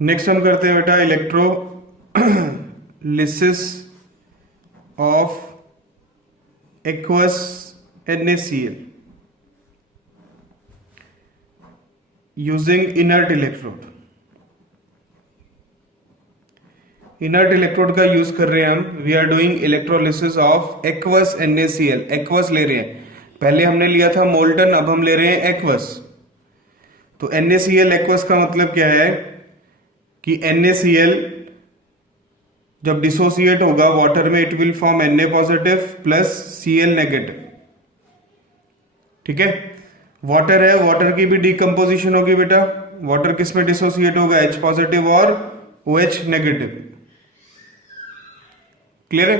Next हम करते हैं बेटा electrolysis of aqueous NaCl using inert electrode. Inert electrode का यूज कर रहे हैं हम। We are doing electrolysis of aqueous NaCl। Aqueous ले रहे हैं, पहले हमने लिया था मोल्टन, अब हम ले रहे हैं एक्वस। तो NaCl एक्वस का मतलब क्या है कि NaCl जब डिसोसिएट होगा वाटर में, it will form Na positive plus Cl negative. ठीक है, वाटर है, वाटर की भी डिकम्पोजिशन होगी बेटा। वाटर किस में डिसोसिएट होगा? H पॉजिटिव और OH नेगेटिव। क्लियर है?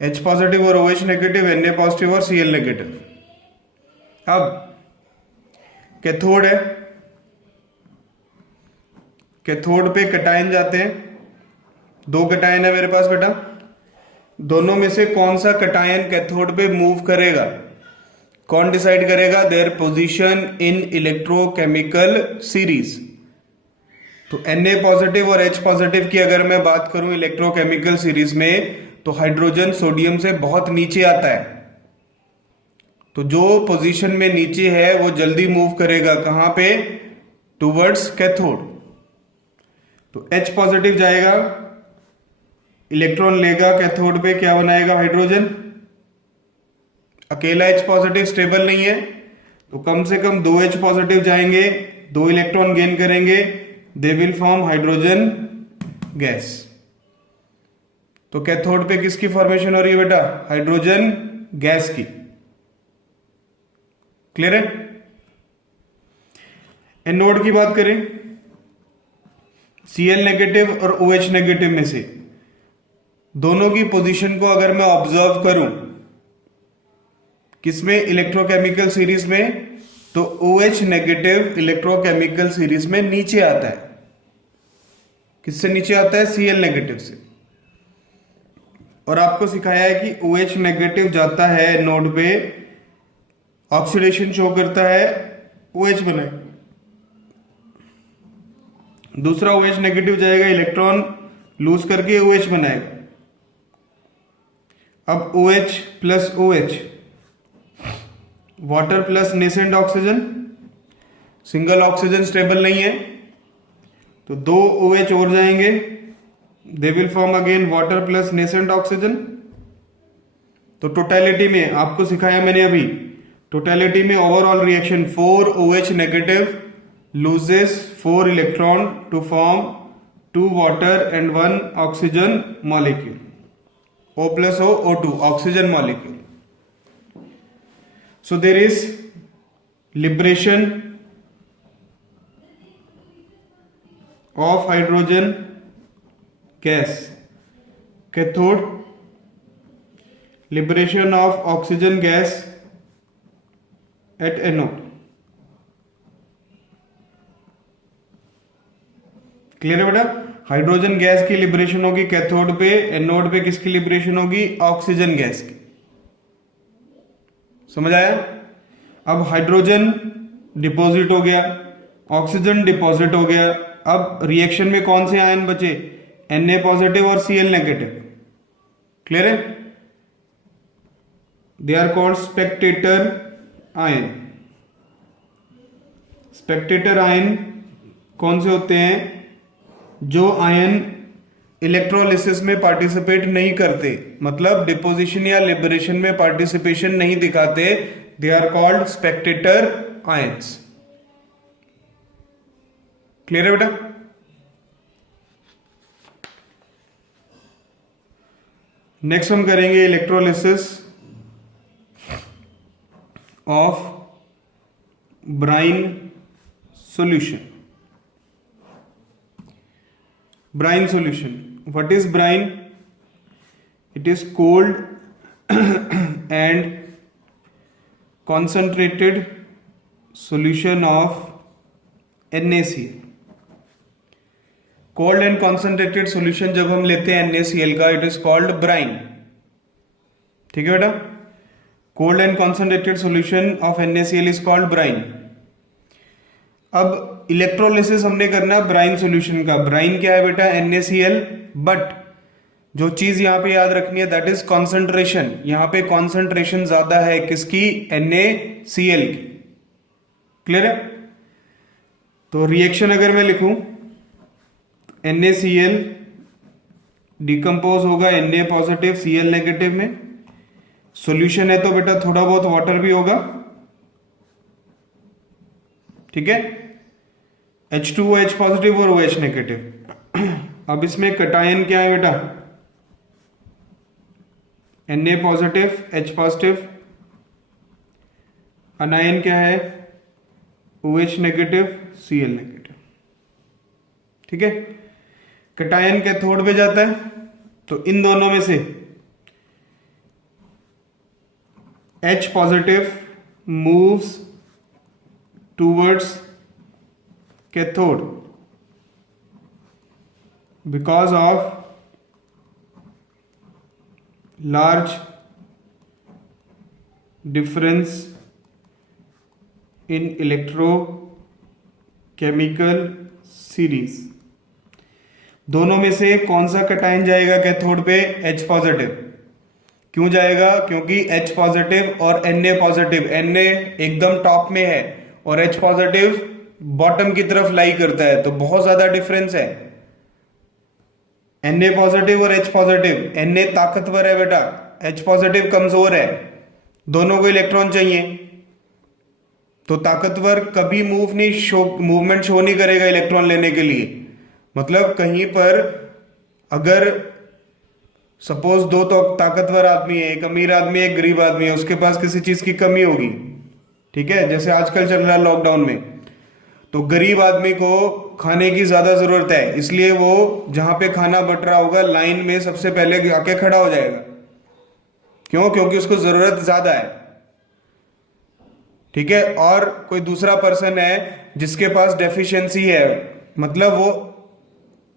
H पॉजिटिव और OH नेगेटिव, Na पॉजिटिव और Cl नेगेटिव। अब कैथोड है, कैथोड पे कटायन जाते हैं। दो कटायन है मेरे पास बेटा, दोनों में से कौन सा कटायन कैथोड पे मूव करेगा? कौन डिसाइड करेगा? Their position in electrochemical series. तो Na पॉजिटिव और H पॉजिटिव की अगर मैं बात करूं इलेक्ट्रोकेमिकल सीरीज में, तो हाइड्रोजन सोडियम से बहुत नीचे आता है। तो जो पोजीशन में नीचे है वो जल्दी मूव करेगा कहां पे? Towards cathode. तो H पॉजिटिव जाएगा, इलेक्ट्रॉन लेगा कैथोड पे, क्या बनाएगा? हाइड्रोजन। अकेला H पॉजिटिव स्टेबल नहीं है, तो कम से कम 2 H पॉजिटिव जाएंगे, 2 इलेक्ट्रॉन गेन करेंगे, they will form hydrogen gas. तो कैथोड पे किसकी फॉर्मेशन हो रही है बेटा? हाइड्रोजन गैस की। क्लियर है? एनोड की बात करें, Cl नेगेटिव और OH नेगेटिव में से दोनों की पोजीशन को अगर मैं ऑब्जर्व करूं, किसमें? इलेक्ट्रोकेमिकल सीरीज में, तो OH नेगेटिव इलेक्ट्रोकेमिकल सीरीज में नीचे आता है। किससे नीचे आता है? Cl नेगेटिव से। और आपको सिखाया है कि OH नेगेटिव जाता है नोड पे, ऑक्सीडेशन शो करता है, OH बने। दूसरा OH नेगेटिव जाएगा, इलेक्ट्रॉन लूज करके OH बनाएगा। अब OH plus OH, water plus nascent oxygen, single oxygen stable नहीं है, तो 2 OH और जाएंगे, they will form again water plus nascent oxygen. तो टोटलिटी में आपको सिखाया मैंने अभी, टोटलिटी में overall reaction 4 OH negative loses 4 electron to form 2 water and 1 oxygen molecule, O plus O, O2, oxygen molecule. So there is liberation of hydrogen gas, cathode, liberation of oxygen gas at anode. Clear है बेटा? Hydrogen gas की liberation होगी cathode पे, anode पे किसकी liberation होगी? Oxygen gas की। समझ आया? अब हाइड्रोजन डिपॉजिट हो गया, ऑक्सीजन डिपॉजिट हो गया, अब रिएक्शन में कौन से आयन बचे? Na पॉजिटिव और Cl नेगेटिव। क्लियर है? They are called spectator ion. Spectator ion कौन से होते हैं? जो आयन इलेक्ट्रोलिसिस में पार्टिसिपेट नहीं करते, मतलब डिपोजिशन या लिबरेशन में पार्टिसिपेशन नहीं दिखाते, they are called spectator ions. Clear है बेटा? नेक्स्ट हम करेंगे electrolysis of brine solution. Brine solution. What is brine? It is cold and concentrated solution of NaCl. Cold and concentrated solution जब हम लेते हैं NaCl का, it is called brine. ठीक है बेटा? Cold and concentrated solution of NaCl is called brine. अब electrolysis हमने करना है ब्राइन सॉल्यूशन का। ब्राइन क्या है बेटा? NaCl, बट जो चीज यहां पे याद रखनी है दैट इज कॉन्सेंट्रेशन। यहां पे कॉन्सेंट्रेशन ज्यादा है किसकी? NaCl की। क्लियर है? तो रिएक्शन अगर मैं लिखूं, NaCl डिकम्पोज होगा Na पॉजिटिव Cl नेगेटिव में। सॉल्यूशन है तो बेटा थोड़ा बहुत वाटर भी होगा, ठीक है, H2O H पॉजिटिव और OH नेगेटिव। अब इसमें कटायन क्या है बेटा? Na positive H positive. अनायन क्या है? OH नेगेटिव Cl नेगेटिव, ठीक है। कटायन कैथोड पे जाता है, तो इन दोनों में से H positive moves towards cathode because of large difference in electrochemical series. दोनों में से कौन सा कटायन जाएगा कैथोड पे? H positive. क्यों जाएगा? क्योंकि H पॉजिटिव और Na पॉजिटिव, Na एकदम टॉप में है और H पॉजिटिव बॉटम की तरफ लाई करता है, तो बहुत ज्यादा डिफरेंस है। Na पॉजिटिव और H पॉजिटिव, Na ताकतवर है बेटा, H पॉजिटिव कमजोर है, दोनों को इलेक्ट्रॉन चाहिए। तो ताकतवर कभी मूवमेंट शो नहीं करेगा इलेक्ट्रॉन लेने के लिए। मतलब कहीं पर अगर सपोज दो तो ताकतवर आदमी है, एक अमीर आदमी है, एक गरीब आदमी है, उसके पास किसी चीज की कमी होगी, ठीक है, जैसे आजकल चल रहा है लॉकडाउन में, तो गरीब आदमी को खाने की ज्यादा जरूरत है, इसलिए वो जहां पे खाना बट रहा होगा लाइन में सबसे पहले आके खड़ा हो जाएगा। क्यों? क्योंकि उसको जरूरत ज्यादा है, ठीक है। और कोई दूसरा पर्सन है जिसके पास डेफिशिएंसी है, मतलब वो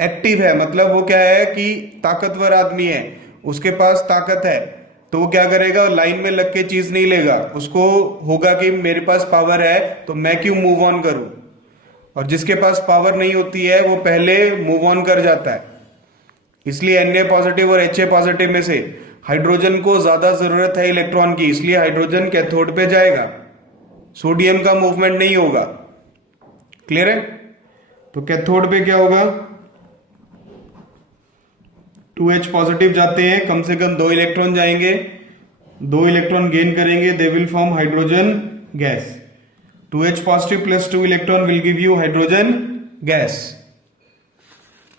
एक्टिव है, मतलब वो क्या है कि ताकतवर आदमी है, उसके पास ताकत है, तो वो क्या करेगा? लाइन में लग के चीज नहीं लेगा, उसको होगा कि मेरे पास पावर है तो मैं क्यों मूव ऑन करूं। और जिसके पास पावर नहीं होती है वो पहले मूव ऑन कर जाता है। इसलिए Na पॉजिटिव और Ha पॉजिटिव में से हाइड्रोजन को ज्यादा जरूरत है इलेक्ट्रॉन की, इसलिए हाइड्रोजन कैथोड पे जाएगा, सोडियम का मूवमेंट नहीं होगा। क्लियर है? तो कैथोड पे क्या होगा? 2H पॉजिटिव जाते हैं, कम से कम 2 इलेक्ट्रॉन जाएंगे, 2 इलेक्ट्रॉन गेन करेंगे, they will form hydrogen gas. 2H positive plus 2 electron will give you hydrogen gas.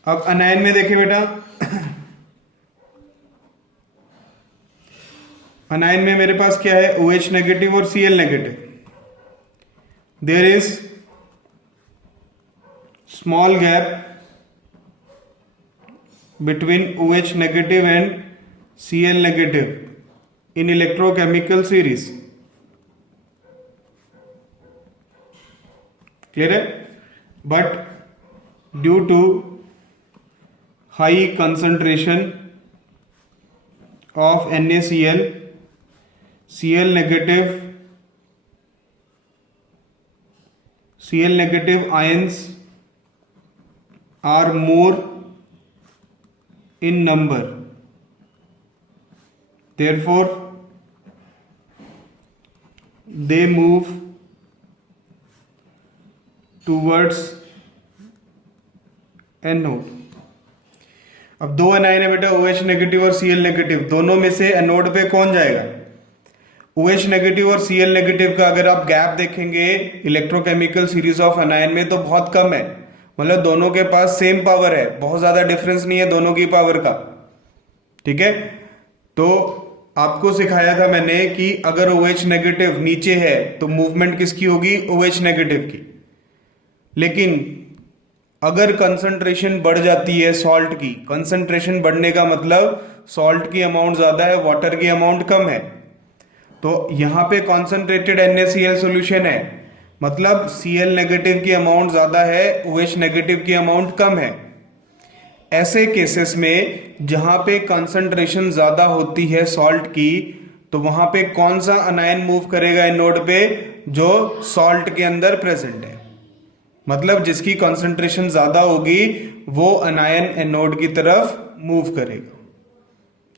अब अनायन में देखें बेटा, अनायन में मेरे पास क्या है? OH नेगेटिव और Cl negative. There is small gap between OH negative and Cl negative in electrochemical series. Clear है? But due to high concentration of NaCl, Cl negative ions are more in number, therefore they move towards anode. अब 2 anion है बेटा, OH negative और Cl negative, दोनों में से anode पे कौन जाएगा? OH नेगेटिव और Cl नेगेटिव का अगर आप गैप देखेंगे इलेक्ट्रोकेमिकल सीरीज ऑफ एनायन में तो बहुत कम है, मतलब दोनों के पास सेम पावर है, बहुत ज्यादा डिफरेंस नहीं है दोनों की पावर का, ठीक है। तो आपको सिखाया था मैंने कि अगर OH नेगेटिव नीचे है तो मूवमेंट किसकी होगी? OH नेगेटिव की। लेकिन अगर कंसंट्रेशन बढ़ जाती है सॉल्ट की, कंसंट्रेशन बढ़ने का मतलब सॉल्ट की अमाउंट ज्यादा है, वाटर की अमाउंट कम है, तो यहां पे कॉन्सेंट्रेटेड NaCl सॉल्यूशन है, मतलब Cl नेगेटिव की अमाउंट ज्यादा है, OH नेगेटिव की अमाउंट कम है। ऐसे केसेस में जहां पे कंसंट्रेशन ज्यादा होती है सॉल्ट की, तो वहां पे कौन सा अनायन मूव करेगा एनोड पे? जो सॉल्ट के अंदर प्रेजेंट है। मतलब जिसकी कंसंट्रेशन ज्यादा होगी वो अनायन एनोड की तरफ मूव करेगा।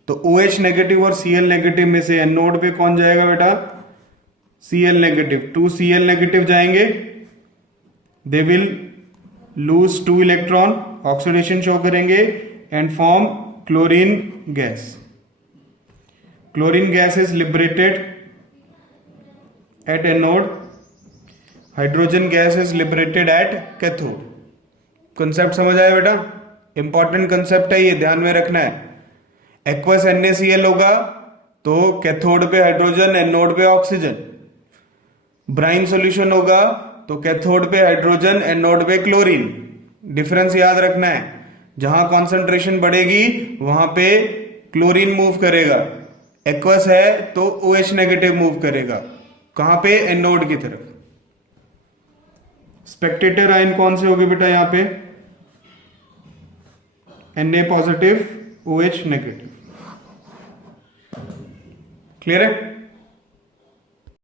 तो OH नेगेटिव और Cl नेगेटिव में से एनोड पे कौन जाएगा बेटा? Cl negative. 2 Cl नेगेटिव जाएंगे, they will lose 2 electron, oxidation show करेंगे and form chlorine gas. Chlorine gas is liberated at anode, hydrogen gas is liberated at cathode. Concept समझ आया बेटा? इंपॉर्टेंट कंसेप्ट है ये, ध्यान में रखना है। एक्वस NaCl होगा तो कैथोड पे हाइड्रोजन, एनोड पे ऑक्सीजन। ब्राइन सॉल्यूशन होगा तो कैथोड पे हाइड्रोजन, एनोड पे क्लोरीन। डिफरेंस याद रखना है, जहां कॉन्सेंट्रेशन बढ़ेगी वहां पे क्लोरीन मूव करेगा, एक्वस है तो OH नेगेटिव मूव करेगा। कहां पे? एनोड की तरफ। स्पेक्टेटर आयन कौन से होगी बेटा? यहां पे Na positive, OH negative. Clear है?